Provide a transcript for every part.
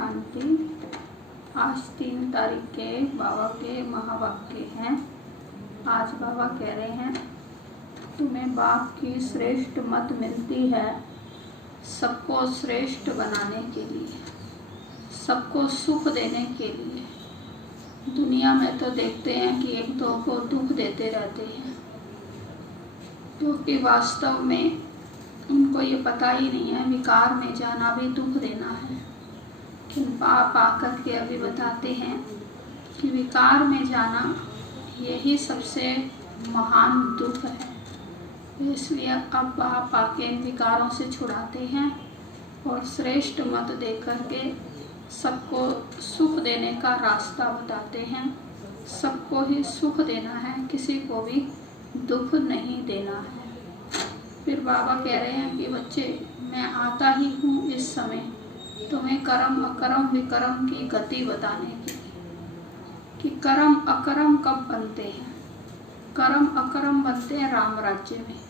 शांति। आज 3 तारीख के बाबा के महावाक्य हैं। आज बाबा कह रहे हैं, तुम्हें बाप की श्रेष्ठ मत मिलती है सबको श्रेष्ठ बनाने के लिए, सबको सुख देने के लिए। दुनिया में तो देखते हैं कि एक दो को दुख देते रहते हैं, क्योंकि वास्तव में उनको ये पता ही नहीं है विकार में जाना भी दुख देना है। कि बाप आकर के अभी बताते हैं कि विकार में जाना यही सबसे महान दुख है। इसलिए अब बाप आके इन विकारों से छुड़ाते हैं और श्रेष्ठ मत दे करके सबको सुख देने का रास्ता बताते हैं। सबको ही सुख देना है, किसी को भी दुख नहीं देना है। फिर बाबा कह रहे हैं कि बच्चे, मैं आता ही हूँ इस समय तुम्हें कर्म अकर्म विकर्म की गति बताने के लिए कि कर्म अकर्म कब बनते हैं। कर्म अकर्म बनते हैं राम राज्य में,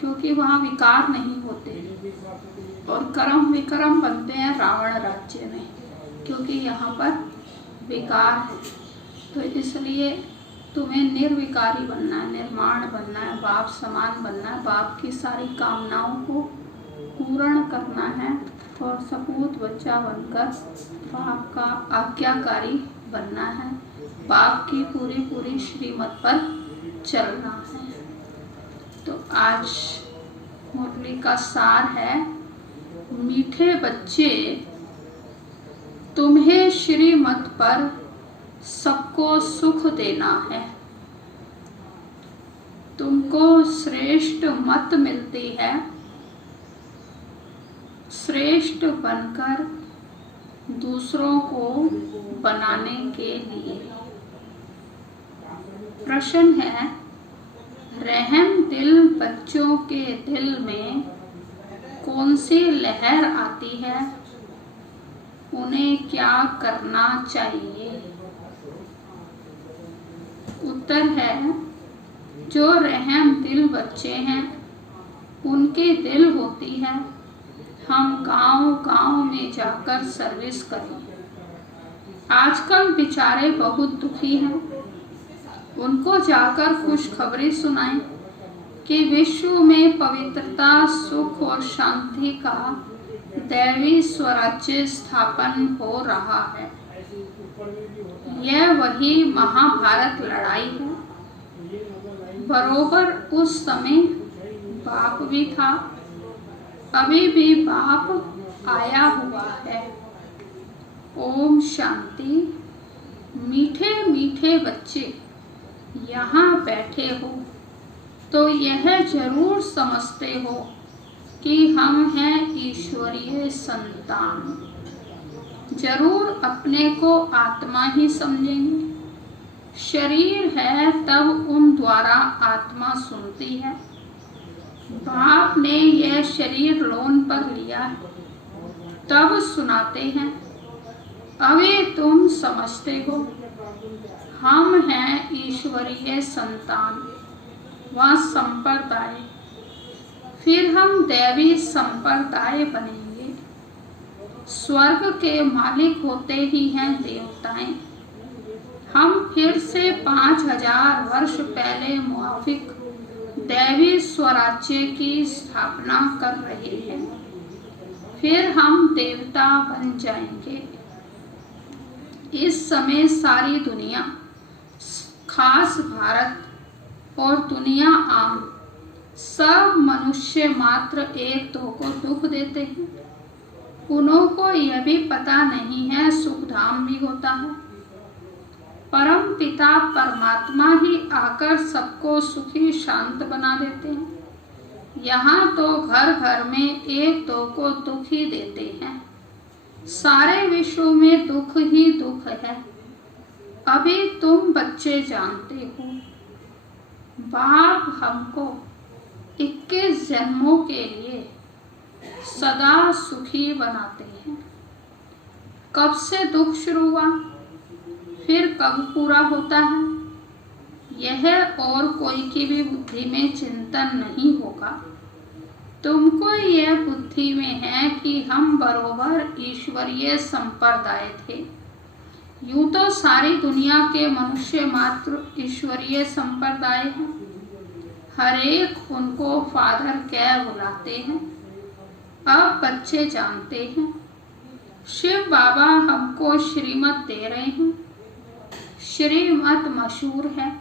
क्योंकि वहाँ विकार नहीं होते, और कर्म विकर्म बनते हैं रावण राज्य में, क्योंकि यहाँ पर विकार है। तो इसलिए तुम्हें निर्विकारी बनना है, निर्माण बनना है, बाप समान बनना है, बाप की सारी कामनाओं को पूर्ण करना है और सपूत बच्चा बनकर बाप का आज्ञाकारी बनना है, बाप की पूरी पूरी श्रीमत पर चलना है। तो आज मुरली का सार है, मीठे बच्चे तुम्हें श्रीमत पर सबको सुख देना है। तुमको श्रेष्ठ मत मिलती है श्रेष्ठ बनकर दूसरों को बनाने के लिए। प्रश्न है, रहम दिल बच्चों के दिल में कौन सी लहर आती है, उन्हें क्या करना चाहिए? उत्तर है, जो रहम दिल बच्चे हैं उनके दिल होती है हम गांव-गांव में जाकर सर्विस करें। आजकल बेचारे बहुत दुखी हैं, उनको जाकर खुशखबरी सुनाएं कि विश्व में पवित्रता, सुख और शांति का दैवी स्वराज्य स्थापन हो रहा है। यह वही महाभारत लड़ाई है। बरोबर उस समय बाप भी था, अभी भी बाप आया हुआ है। ओम शांति। मीठे मीठे बच्चे यहाँ बैठे हो तो यह जरूर समझते हो कि हम हैं ईश्वरीय संतान। जरूर अपने को आत्मा ही समझेंगे। शरीर है तब उन द्वारा आत्मा सुनती है। बाप ने यह शरीर लोन पर लिया है तब सुनाते हैं। अभी तुम समझते हो हम हैं ईश्वरीय संतान व संप्रदाय, फिर हम दैवी संप्रदाय बनेंगे। स्वर्ग के मालिक होते ही हैं देवताएं। हम फिर से 5000 वर्ष पहले मुआफिक दैवी स्वराज्य की स्थापना कर रहे हैं। फिर हम देवता बन जाएंगे। इस समय सारी दुनिया, खास भारत और दुनिया आम, सब मनुष्य मात्र एक दो को दुख देते हैं। उन्हों को यह भी पता नहीं है सुखधाम भी होता है। परम पिता परमात्मा ही आकर सबको सुखी शांत बना देते हैं। यहाँ तो घर घर में एक दो को दुख ही देते हैं। सारे विश्व में दुख ही दुख है। अभी तुम बच्चे जानते हो बाप हमको 21 जन्मों के लिए सदा सुखी बनाते हैं। कब से दुख शुरू हुआ, फिर कब पूरा होता है, यह और कोई की भी बुद्धि में चिंतन नहीं होगा। तुमको यह बुद्धि में है कि हम बरोबर ईश्वरीय संप्रदाय थे। यूं तो सारी दुनिया के मनुष्य मात्र ईश्वरीय संप्रदाय हैं। हर एक उनको फादर कह बुलाते हैं। अब बच्चे जानते हैं, शिव बाबा हमको श्रीमत दे रहे हैं। श्रीमत मशहूर है,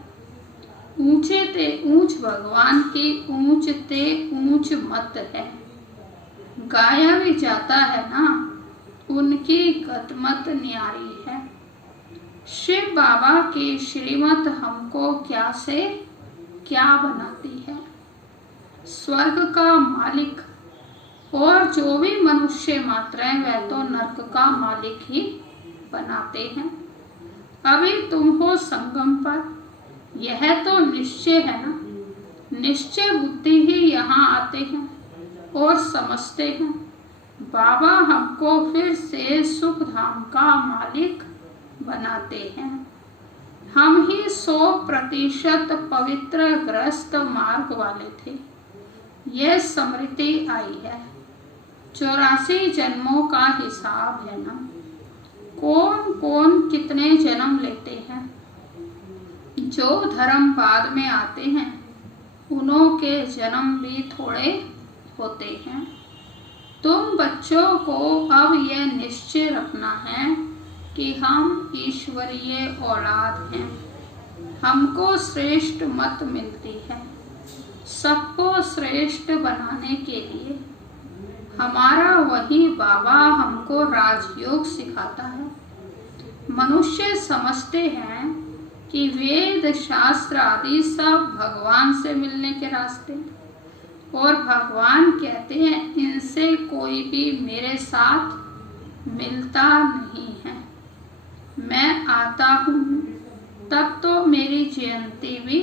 ऊंचे ते ऊंच भगवान की ऊंच ते ऊंच मत है। गाया भी जाता है ना, उनकी गतमत न्यारी है। शिव बाबा की श्रीमत हमको क्या से क्या बनाती है। स्वर्ग का मालिक और जो भी मनुष्य मात्र हैं वह तो नरक का मालिक ही बनाते हैं। अभी तुम हो संगम पर, यह तो निश्चय है ना। निश्चय बुद्धि ही यहाँ आते हैं और समझते हैं बाबा हमको फिर से सुख धाम का मालिक बनाते हैं। हम ही 100% पवित्र ग्रस्त मार्ग वाले थे। यह स्मृति आई है, 84 जन्मों का हिसाब है ना। कौन कौन कितने जन्म लेते हैं। जो धर्म बाद में आते हैं उन्हों के जन्म भी थोड़े होते हैं। तुम बच्चों को अब यह निश्चय रखना है कि हम ईश्वरीय औलाद हैं। हमको श्रेष्ठ मत मिलती है सबको श्रेष्ठ बनाने के लिए। हमारा वही बाबा हमको राजयोग सिखाता है। मनुष्य समझते हैं कि वेद शास्त्र आदि सब भगवान से मिलने के रास्ते, और भगवान कहते हैं इनसे कोई भी मेरे साथ मिलता नहीं है। मैं आता हूँ तब तो मेरी जयंती भी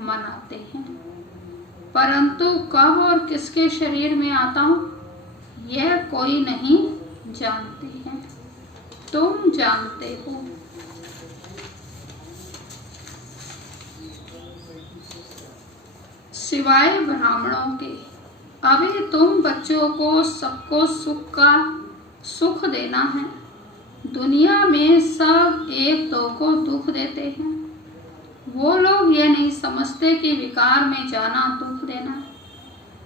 मनाते हैं, परंतु कब और किसके शरीर में आता हूँ यह कोई नहीं जानते हैं। तुम जानते हो। सिवाय ब्राह्मणों के अभी तुम बच्चों को सबको सुख देना है। दुनिया में सब एक दो को दुख देते हैं। वो लोग ये नहीं समझते कि विकार में जाना दुख देना।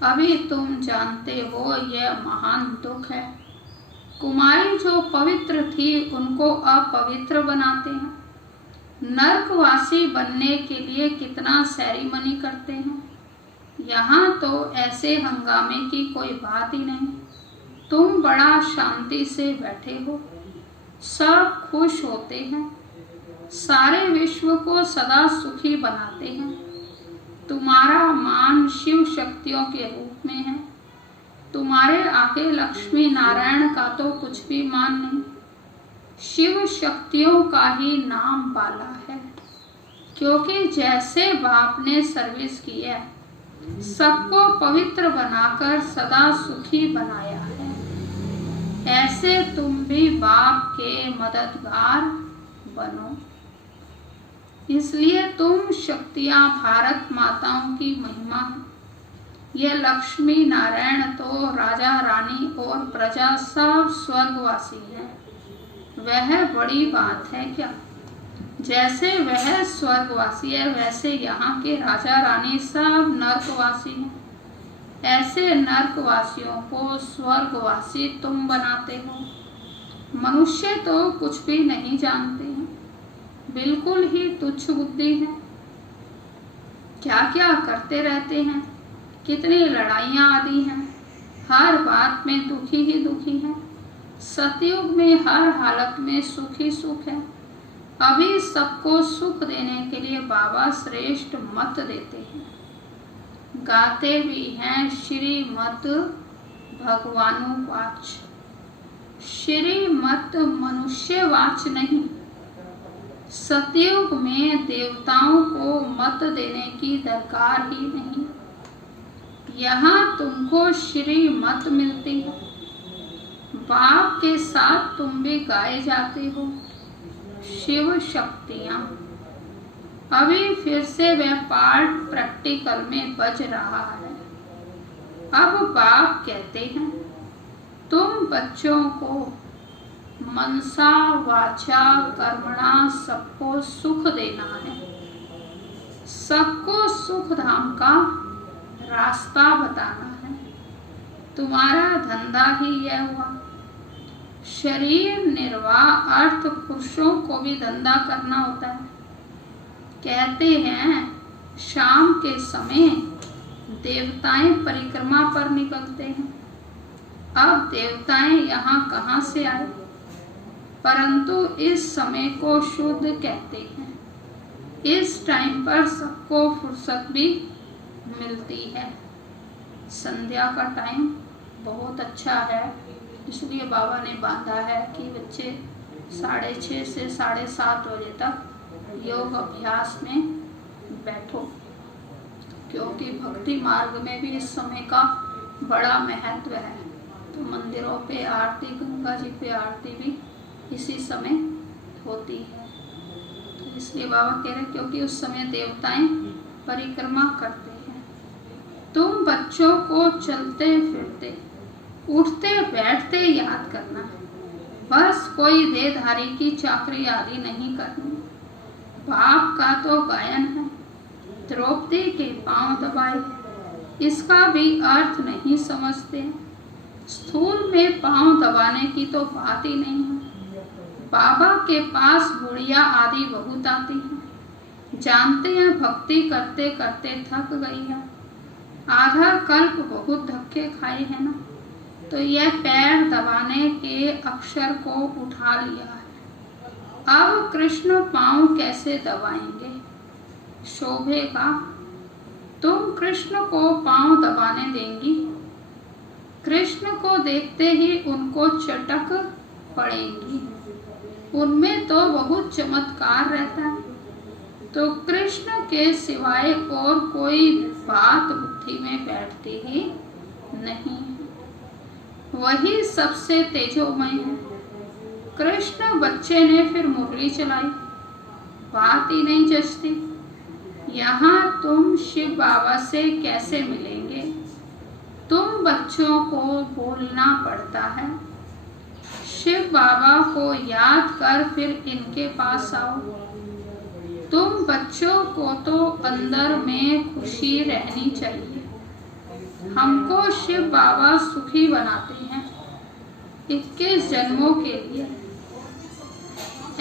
अभी तुम जानते हो यह महान दुख है। कुमारी जो पवित्र थी उनको अपवित्र बनाते हैं। नरकवासी बनने के लिए कितना सेरेमनी करते हैं। यहाँ तो ऐसे हंगामे की कोई बात ही नहीं। तुम बड़ा शांति से बैठे हो, सब खुश होते हैं, सारे विश्व को सदा सुखी बनाते हैं। तुम्हारा मान शिव शक्तियों के रूप में है। तुम्हारे आगे लक्ष्मी नारायण का तो कुछ भी मान नहीं, शिव शक्तियों का ही नाम पाला है। क्योंकि जैसे बाप ने सर्विस की है, सबको पवित्र बनाकर सदा सुखी बनाया है, ऐसे तुम भी बाप के मददगार बनो। इसलिए तुम शक्तियां भारत माताओं की महिमा है। यह लक्ष्मी नारायण तो राजा रानी और प्रजा सब स्वर्गवासी हैं। वह बड़ी बात है क्या। जैसे वह स्वर्गवासी है वैसे यहाँ के राजा रानी सब नरकवासी हैं। ऐसे नरकवासियों को स्वर्गवासी तुम बनाते हो। मनुष्य तो कुछ भी नहीं जानते हैं, बिल्कुल ही तुच्छ बुद्धि है। क्या क्या करते रहते हैं, कितनी लड़ाइयाँ आदि हैं, हर बात में दुखी ही दुखी है। सतयुग में हर हालत में सुख ही सुख है। अभी सबको सुख देने के लिए बाबा श्रेष्ठ मत देते हैं। गाते भी हैं श्रीमत भगवानुवाच। श्रीमत मनुष्यवाच नहीं। सतयुग में देवताओं को मत देने की दरकार ही नहीं। यहाँ तुमको श्रीमत मिलती है। बाप के साथ तुम भी गाए जाते हो शिव शक्तियाँ। अभी फिर से वह पाठ प्रैक्टिकल में बज रहा है। अब बाप कहते हैं तुम बच्चों को मनसा वाचा कर्मणा सबको सुख देना है, सबको सुख धाम का रास्ता बताना है। तुम्हारा धंधा ही यह हुआ। शरीर निर्वाह अर्थ पुरुषों को भी धंधा करना होता है। कहते हैं शाम के समय देवताएं परिक्रमा पर निकलते हैं। अब देवताएं यहाँ कहाँ से आए, परंतु इस समय को शुद्ध कहते हैं। इस टाइम पर सबको फुर्सत भी मिलती है। संध्या का टाइम बहुत अच्छा है, इसलिए बाबा ने बांधा है कि बच्चे 6:30 से 7:30 बजे तक योग अभ्यास में बैठो, क्योंकि भक्ति मार्ग में भी इस समय का बड़ा महत्व है। तो मंदिरों पे आरती, गंगा जी पे आरती भी इसी समय होती है। तो इसलिए बाबा कह रहे क्योंकि उस समय देवताएं परिक्रमा करते हैं। तुम बच्चों को चलते फिरते उठते बैठते याद करना है, बस कोई देहधारी की चाकरी आदि नहीं करनी। बाप का तो गायन है, द्रौपदी के पांव दबाए, इसका भी अर्थ नहीं समझते। स्थूल में पांव दबाने की तो बात ही नहीं है। बाबा के पास बुढ़िया आदि बहुत आती हैं, जानते हैं भक्ति करते करते थक गई है, आधा कल्प बहुत धक्के खाए हैं ना, तो यह पैर दबाने के अक्षर को उठा लिया है। अब कृष्ण पांव कैसे दबाएंगे, शोभेगा? तुम कृष्ण को पांव दबाने देंगी? कृष्ण को देखते ही उनको चटक पड़ेंगी, उनमें तो बहुत चमत्कार रहता है। तो कृष्ण के सिवाय और कोई बात बुद्धि में बैठती ही नहीं, वही सबसे तेजोमय है। कृष्ण बच्चे ने फिर मुरली चलाई, बात ही नहीं जचती। यहाँ तुम शिव बाबा से कैसे मिलेंगे? तुम बच्चों को बोलना पड़ता है, शिव बाबा को याद कर फिर इनके पास आओ। तुम बच्चों को तो अंदर में खुशी रहनी चाहिए। हमको शिव बाबा सुखी बनाते हैं 21 जन्मों के लिए।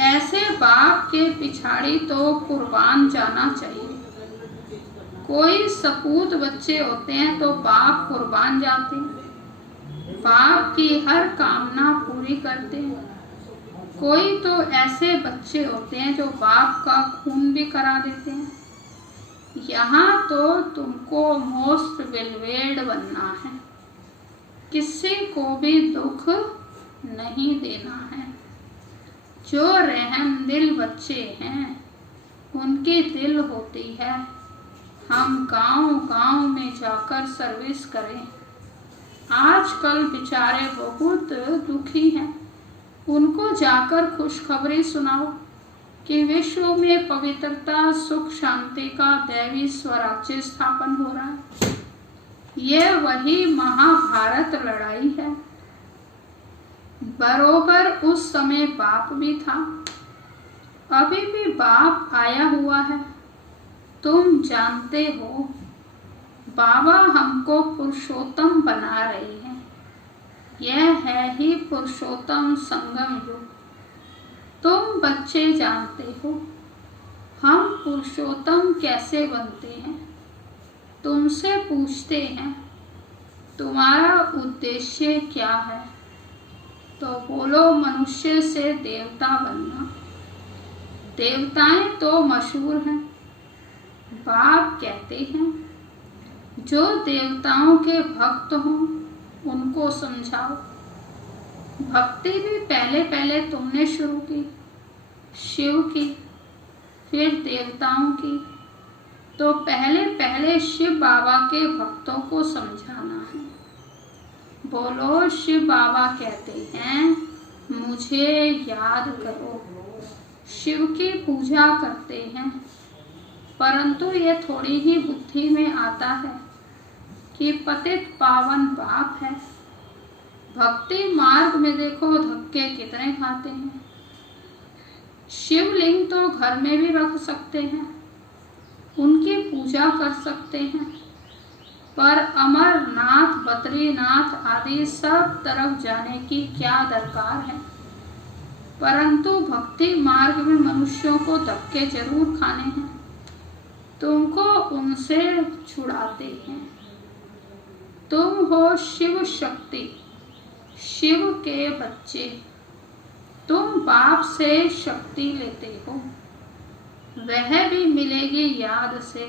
ऐसे बाप के पिछाड़ी तो कुर्बान जाना चाहिए। कोई सपूत बच्चे होते हैं तो बाप कुर्बान जाते हैं, बाप की हर कामना पूरी करते हैं। कोई तो ऐसे बच्चे होते हैं जो बाप का खून भी करा देते हैं। यहाँ तो तुमको मोस्ट वेलवेड बनना है, किसी को भी दुख नहीं देना है। जो रहम दिल बच्चे हैं उनकी दिल होती है हम गांव-गांव में जाकर सर्विस करें। आजकल बेचारे बहुत दुखी हैं, उनको जाकर खुशखबरी सुनाओ कि विश्व में पवित्रता, सुख, शांति का दैवी स्वराज्य स्थापन हो रहा है। यह वही महाभारत लड़ाई है। बरोबर उस समय बाप भी था, अभी भी बाप आया हुआ है। तुम जानते हो बाबा हमको पुरुषोत्तम बना रहे हैं। यह है ही पुरुषोत्तम संगम युग। तुम बच्चे जानते हो हम पुरुषोत्तम कैसे बनते हैं। तुमसे पूछते हैं तुम्हारा उद्देश्य क्या है, तो बोलो मनुष्य से देवता बनना। देवताएं तो मशहूर हैं। बाप कहते हैं जो देवताओं के भक्त हों उनको समझाओ। भक्ति भी पहले पहले तुमने शुरू की, शिव की, फिर देवताओं की, तो पहले पहले शिव बाबा के भक्तों को समझाना है। बोलो शिव बाबा कहते हैं मुझे याद करो। शिव की पूजा करते हैं, परंतु ये थोड़ी ही बुद्धि में आता है। कि पतित पावन बाप है। भक्ति मार्ग में देखो धक्के कितने खाते हैं। शिवलिंग तो घर में भी रख सकते हैं, उनकी पूजा कर सकते हैं, पर अमरनाथ, बद्रीनाथ आदि सब तरफ जाने की क्या दरकार है। परंतु भक्ति मार्ग में मनुष्यों को धक्के जरूर खाने हैं। तुमको उनसे छुड़ाते हैं। तुम हो शिव शक्ति, शिव के बच्चे। तुम बाप से शक्ति लेते हो, वह भी मिलेगी याद से।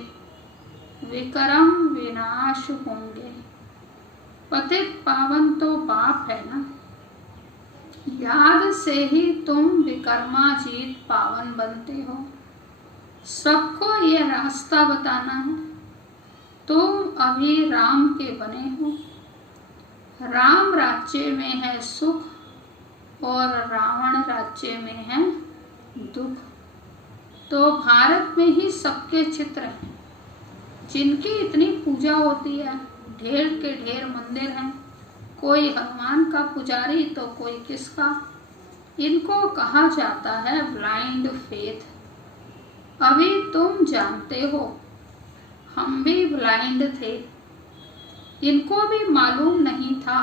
विक्रम विनाश होंगे। पतित पावन तो बाप है ना, याद से ही तुम विक्रमाजीत पावन बनते हो। सबको ये रास्ता बताना है। तुम अभी राम के बने हो। राम राज्य में है सुख और रावण राज्य में है दुख। तो भारत में ही सबके चित्र हैं जिनकी इतनी पूजा होती है। ढेर के ढेर मंदिर हैं, कोई हनुमान का पुजारी तो कोई किसका। इनको कहा जाता है ब्लाइंड फेथ। अभी तुम जानते हो, हम भी ब्लाइंड थे। इनको भी मालूम नहीं था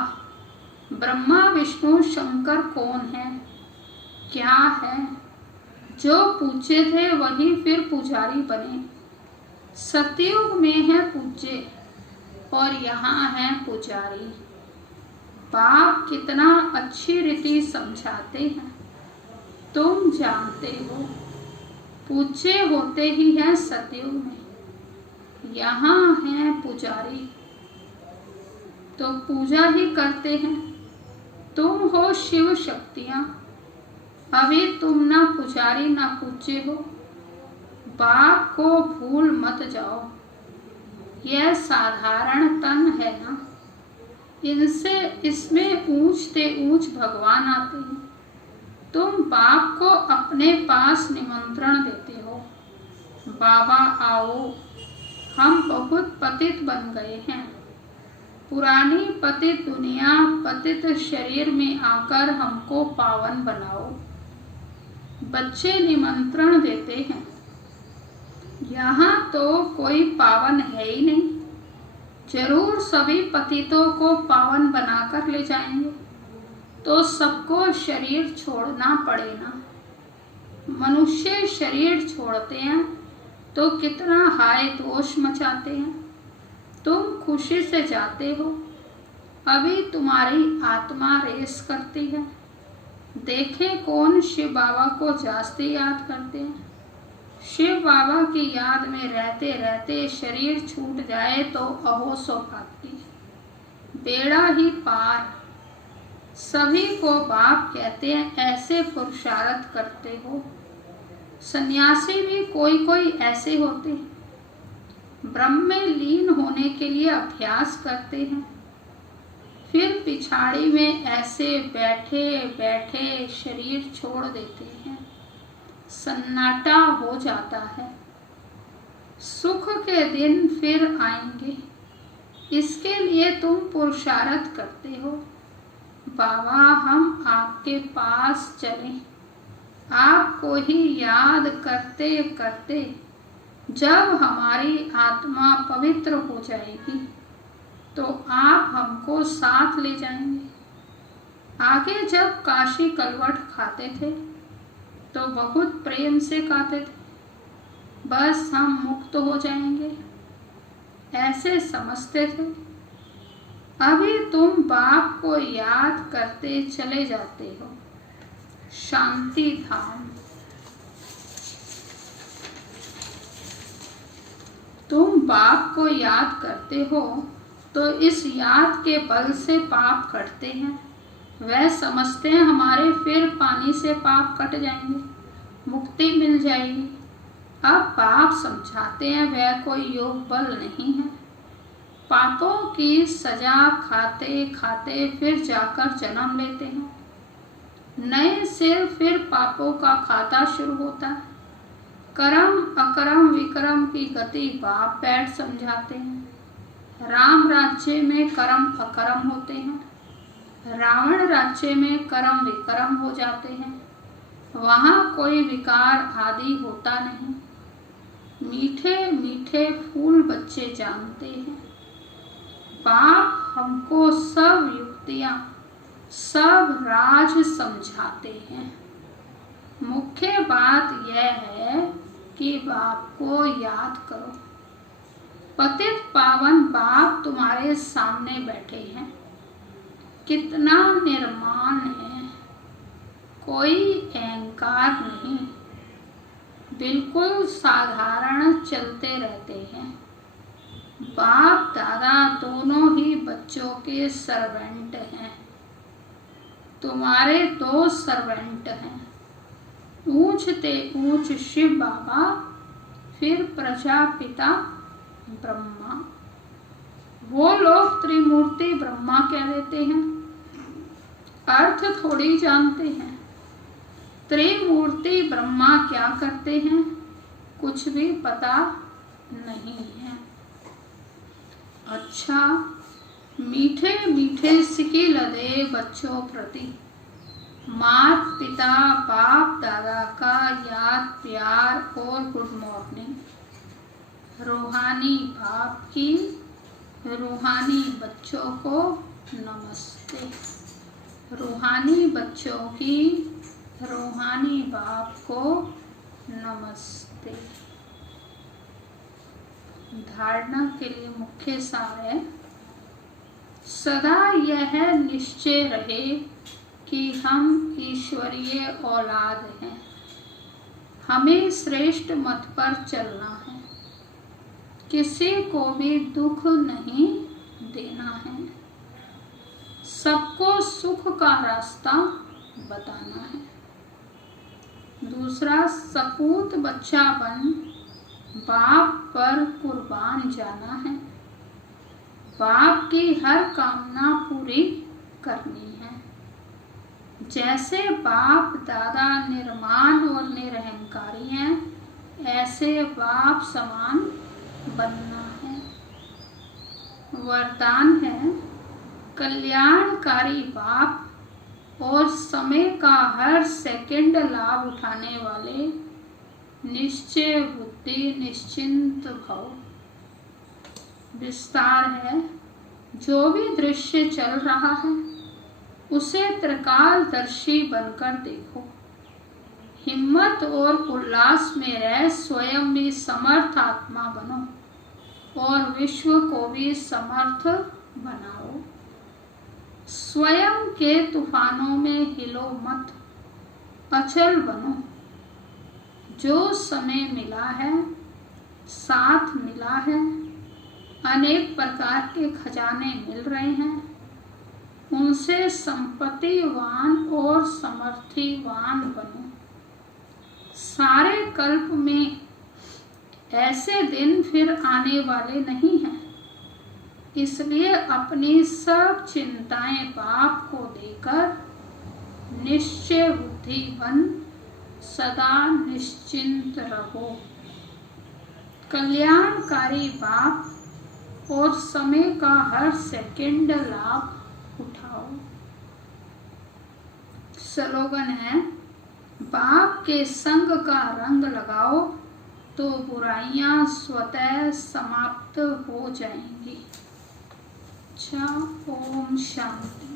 ब्रह्मा विष्णु शंकर कौन है, क्या है। जो पूज्य थे वही फिर पुजारी बने। सतयुग में है पूज्य और यहाँ है पुजारी। बाप कितना अच्छी रीति समझाते हैं, तुम जानते हो। पूज्य होते ही है सतयुग में, यहाँ है पुजारी तो पूजा ही करते हैं। तुम हो शिव शक्तियां। अभी तुम ना पुजारी ना पूज्य हो। बाप को भूल मत जाओ। यह साधारण तन है ना, इनसे इसमें ऊंच से ऊंच भगवान आते हैं। तुम बाप को अपने पास निमंत्रण देते हो, बाबा आओ, हम बहुत पतित बन गए हैं। पुरानी पतित दुनिया, पतित शरीर में आकर हमको पावन बनाओ। बच्चे निमंत्रण देते हैं। यहाँ तो कोई पावन है ही नहीं। जरूर सभी पतितों को पावन बनाकर ले जाएंगे, तो सबको शरीर छोड़ना पड़ेगा। मनुष्य शरीर छोड़ते हैं तो कितना हाय दोष मचाते हैं। तुम खुशी से जाते हो, अभी तुम्हारी आत्मा रेस करती है। देखें कौन शिव बाबा को जास्ती याद करते हैं। शिव बाबा की याद में रहते रहते शरीर छूट जाए तो अहो सौभाग्य, बेड़ा ही पार। सभी को बाप कहते हैं, ऐसे पुरुषार्थ करते हो। सन्यासी भी कोई कोई ऐसे होते हैं, ब्रह्म में लीन होने के लिए अभ्यास करते हैं, फिर पिछाड़ी में ऐसे बैठे बैठे शरीर छोड़ देते हैं। सन्नाटा हो जाता है। सुख के दिन फिर आएंगे, इसके लिए तुम पुरुषार्थ करते हो। बाबा हम आपके पास चलें, आपको ही याद करते करते जब हमारी आत्मा पवित्र हो जाएगी तो आप हमको साथ ले जाएंगे। आगे जब काशी कलवट खाते थे तो बहुत प्रेम से खाते थे, बस हम मुक्त हो जाएंगे ऐसे समझते थे। अभी तुम बाप को याद करते चले जाते हो। शांति धाम। तुम बाप को याद करते हो तो इस याद के बल से पाप कटते हैं। वह समझते हैं हमारे फिर पानी से पाप कट जाएंगे, मुक्ति मिल जाएगी। अब बाप समझाते हैं वह कोई योग बल नहीं है। पापों की सजा खाते खाते फिर जाकर जन्म लेते हैं। नए सिर फिर पापों का खाता शुरू होता है। कर्म अकर्म विक्रम की गति बाप बैठ समझाते हैं। राम राज्य में कर्म अकर्म होते हैं, रावण राज्य में कर्म विकर्म हो जाते हैं। वहाँ कोई विकार आदि होता नहीं। मीठे मीठे फूल बच्चे जानते हैं। बाप हमको सब युक्तियाँ, सब राज समझाते हैं। मुख्य बात यह है कि बाप को याद करो। पतित पावन बाप तुम्हारे सामने बैठे हैं। कितना निर्माण है, कोई अहंकार नहीं, बिल्कुल साधारण चलते रहते हैं। बाप दादा दोनों ही बच्चों के सर्वेंट हैं। तुम्हारे 2 सर्वेंट हैं, ऊंचते ऊंच शिव बाबा, फिर प्रजापिता ब्रह्मा। वो लोग त्रिमूर्ति ब्रह्मा कह देते हैं, अर्थ थोड़ी जानते हैं। त्रिमूर्ति ब्रह्मा क्या करते हैं, कुछ भी पता नहीं है। अच्छा, मीठे मीठे सिकी लदे बच्चों प्रति मात पिता बाप दादा का याद प्यार और गुड मॉर्निंग। रूहानी बाप की रूहानी बच्चों को नमस्ते। रूहानी बच्चों की रूहानी बाप को नमस्ते। धारणा के लिए मुख्य सार है, सदा यह निश्चय रहे कि हम ईश्वरीय औलाद हैं। हमें श्रेष्ठ मत पर चलना है, किसी को भी दुख नहीं देना है, सबको सुख का रास्ता बताना है। दूसरा, सपूत बच्चा बन बाप पर कुर्बान जाना है। बाप की हर कामना पूरी करनी है। जैसे बाप दादा निर्माण और निरहंकारी हैं, ऐसे बाप समान बनना है। वरदान है, कल्याणकारी बाप और समय का हर सेकंड लाभ उठाने वाले निश्चय बुद्धि निश्चिंत भव। विस्तार है, जो भी दृश्य चल रहा है उसे त्रिकालदर्शी बनकर देखो। हिम्मत और उल्लास में रह स्वयं भी समर्थ आत्मा बनो और विश्व को भी समर्थ बनाओ। स्वयं के तूफानों में हिलो मत, अचल बनो। जो समय मिला है, साथ मिला है, अनेक प्रकार के खजाने मिल रहे हैं, उनसे संपत्तिवान और समर्थिवान बनो। सारे कल्प में ऐसे दिन फिर आने वाले नहीं हैं, इसलिए अपनी सब चिंताएं बाप को देकर निश्चय बुद्धि बन सदा निश्चिंत रहो। कल्याणकारी बाप और समय का हर सेकंड लाभ उठाओ। स्लोगन है, बाप के संग का रंग लगाओ तो बुराइयां स्वतः समाप्त हो जाएंगी। अच्छा, ओम शांति।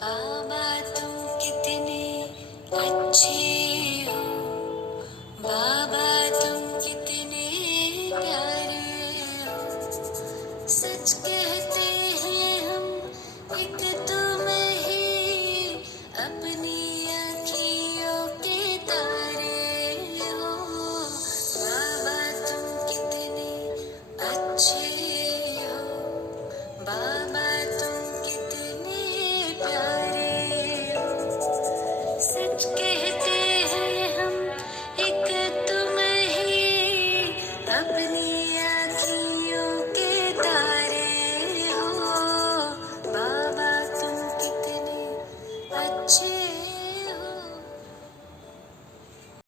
Baba